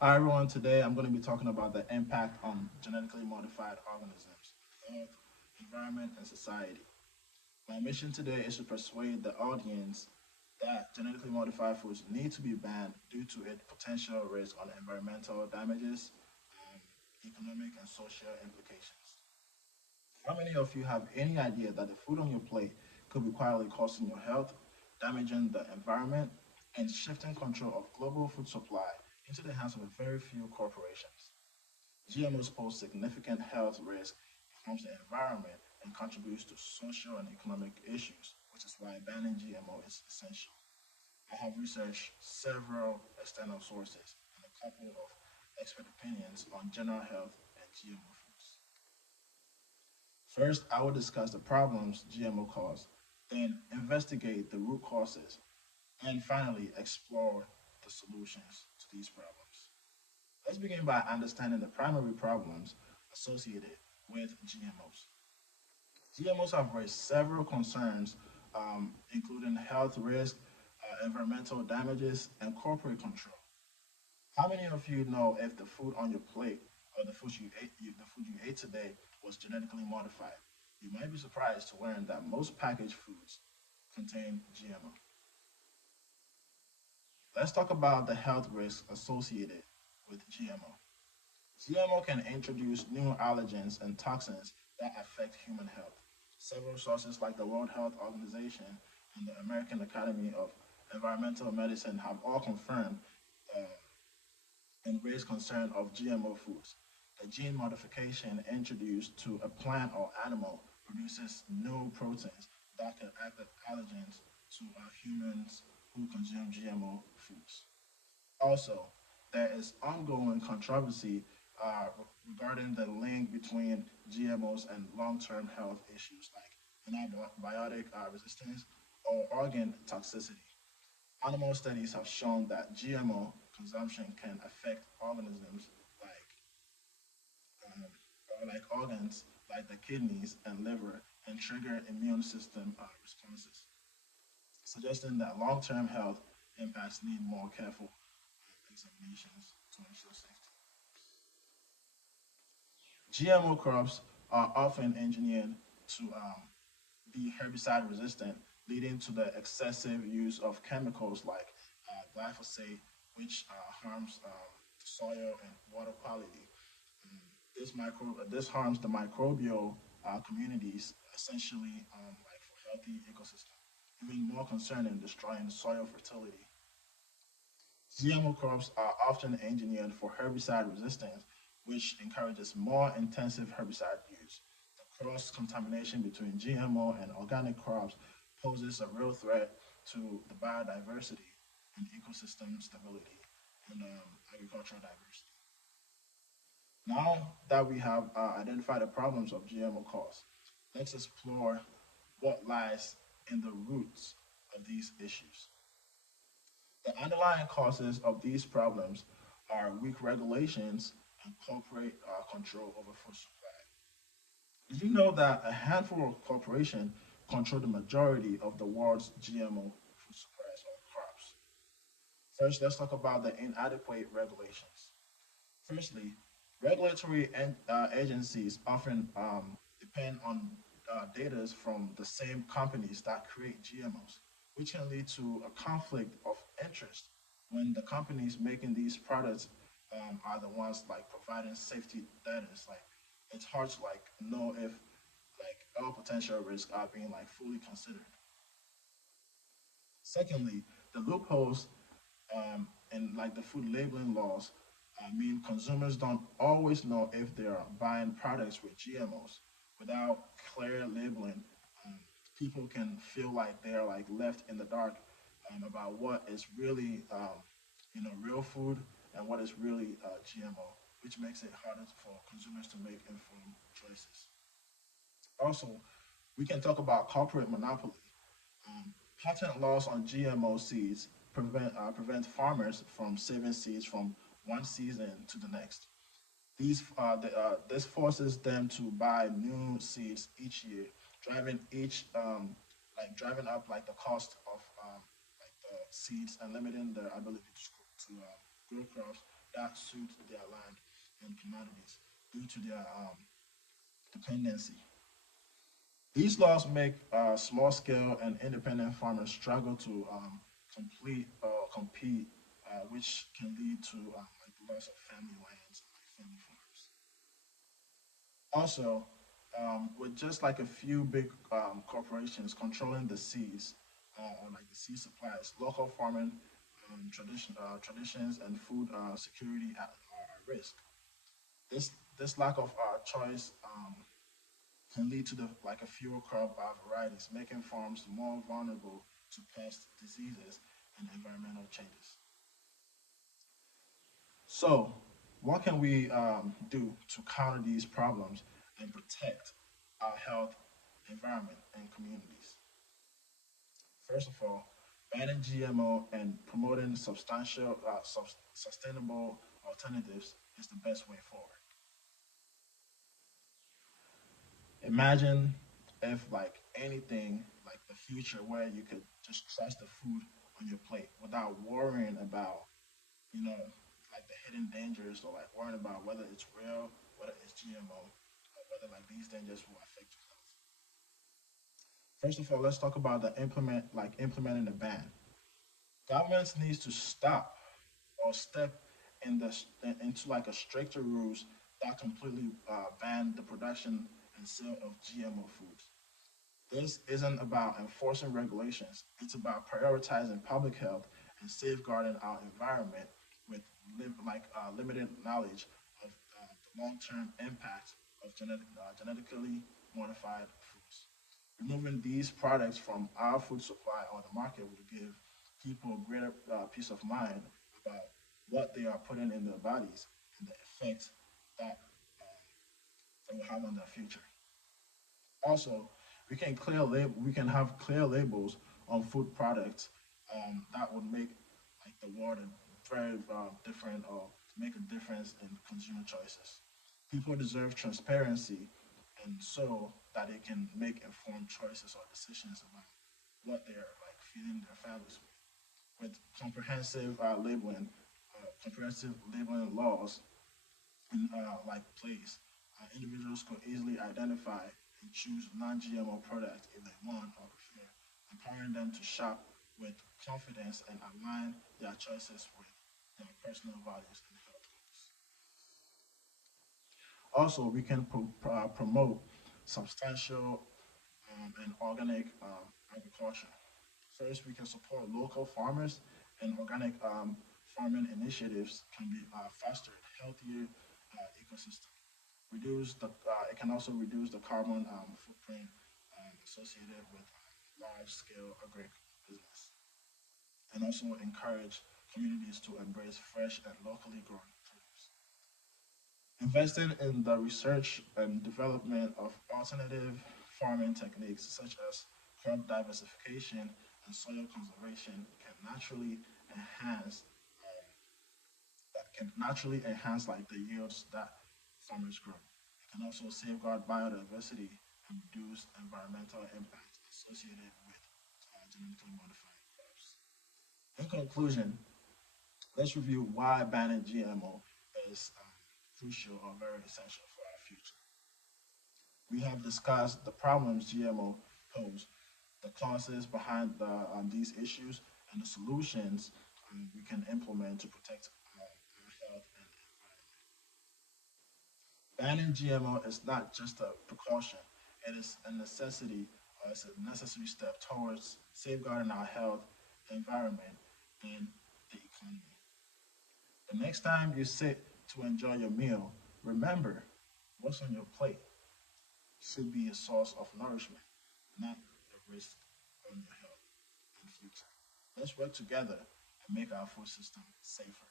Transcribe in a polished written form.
Hi everyone, today I'm going to be talking about the impact on genetically modified organisms, health, environment, and society. My mission today is to persuade the audience that genetically modified foods need to be banned due to its potential risk on environmental damages, um, economic, and social implications. How many of you have any idea that the food on your plate could be quietly costing your health, damaging the environment, and shifting control of global food supply into the hands of a very few corporations? GMOs pose significant health risks, harms the environment, and contributes to social and economic issues, which is why banning GMO is essential. I have researched several external sources and a couple of expert opinions on general health and GMO foods. First, I will discuss the problems GMO cause, then investigate the root causes, and finally explore the solutions to these problems. Let's begin by understanding the primary problems associated with GMOs. GMOs have raised several concerns, including health risk, environmental damages, and corporate control. How many of you know if the food on your plate or the food you ate today was genetically modified? You might be surprised to learn that most packaged foods contain GMO. Let's talk about the health risks associated with GMO. GMO can introduce new allergens and toxins that affect human health. Several sources like the World Health Organization and the American Academy of Environmental Medicine have all confirmed uh, and raised concern of GMO foods. The gene modification introduced to a plant or animal produces new proteins that can act as allergens to humans who consume GMO foods. Also, there is ongoing controversy regarding the link between GMOs and long-term health issues like antibiotic resistance or organ toxicity. Animal studies have shown that GMO consumption can affect organisms like like organs like the kidneys and liver and trigger immune system responses, suggesting that long-term health impacts need more careful examinations to ensure safety. GMO crops are often engineered to be herbicide resistant, leading to the excessive use of chemicals like glyphosate, which harms the soil and water quality. Um, this harms the microbial communities, essentially like for healthy ecosystem. Even more concerning, destroying soil fertility. GMO crops are often engineered for herbicide resistance, which encourages more intensive herbicide use. The cross contamination between GMO and organic crops poses a real threat to the biodiversity and ecosystem stability and agricultural diversity. Now that we have identified the problems of GMO cause, let's explore what lies in the roots of these issues. The underlying causes of these problems are weak regulations and corporate control over food supply. Did you know that a handful of corporations control the majority of the world's GMO food supplies or crops? First, let's talk about the inadequate regulations. Firstly, agencies often depend on data from the same companies that create GMOs, which can lead to a conflict of interest when the companies making these products are the ones like providing safety data. It's like it's hard to like know if like all potential risks are being like fully considered. Secondly, the loopholes in like the food labeling laws mean consumers don't always know if they are buying products with GMOs. Without clear labeling, um, people can feel like they're like left in the dark about what is really real food and what is really GMO, which makes it harder for consumers to make informed choices. Also, we can talk about corporate monopoly. Um, Patent laws on GMO seeds prevent farmers from saving seeds from one season to the next. This forces them to buy new seeds each year, driving up like the cost of like the seeds and limiting their ability to grow crops that suit their land and commodities due to their dependency. These laws make small scale and independent farmers struggle to compete, which can lead to like the loss of family lands and like family farms. Also, with just like a few big corporations controlling the seas or like the sea supplies, local farming traditions and food security are at risk. This lack of choice can lead to the like a fewer crop varieties, making farms more vulnerable to pest diseases and environmental changes. So, what can we do to counter these problems and protect our health, environment, and communities? First of all, banning GMO and promoting sustainable alternatives is the best way forward. Imagine if like anything like the future where you could just trust the food on your plate without worrying about, you know, like the hidden dangers or like worrying about whether it's real, whether it's GMO, or whether like these dangers will affect your health. First of all, let's talk about the implementing the ban. Governments needs to stop or step into like a stricter rules that completely ban the production and sale of GMO foods. This isn't about enforcing regulations. It's about prioritizing public health and safeguarding our environment with limited knowledge of the long-term impact of genetically modified foods. Removing these products from our food supply or the market would give people greater peace of mind about what they are putting in their bodies and the effects that they will have on their future. Also, we can have clear labels on food products that would make like the world a very different or make a difference in consumer choices. People deserve transparency, and so that they can make informed choices or decisions about what they're like feeding their families with comprehensive labeling laws in like place, individuals could easily identify and choose non-GMO products if they want or prefer, empowering them to shop with confidence and align their choices with their personal values and health goals. Also, we can promote substantial and organic agriculture. First, we can support local farmers and organic farming initiatives can be fostered healthier ecosystem. It can also reduce the carbon footprint associated with large scale agribusiness and also encourage communities to embrace fresh and locally grown produce. Investing in the research and development of alternative farming techniques such as crop diversification and soil conservation can naturally enhance like the yields that farmers grow. It can also safeguard biodiversity and reduce environmental impacts associated with genetically modified crops. In conclusion, let's review why banning GMO is crucial or very essential for our future. We have discussed the problems GMO pose, the causes behind these issues, and the solutions we can implement to protect our health and environment. Banning GMO is not just a precaution; it is a necessity. It's a necessary step towards safeguarding our health, environment, and the economy. The next time you sit to enjoy your meal, remember what's on your plate should be a source of nourishment, not a risk on your health and future. Let's work together and make our food system safer.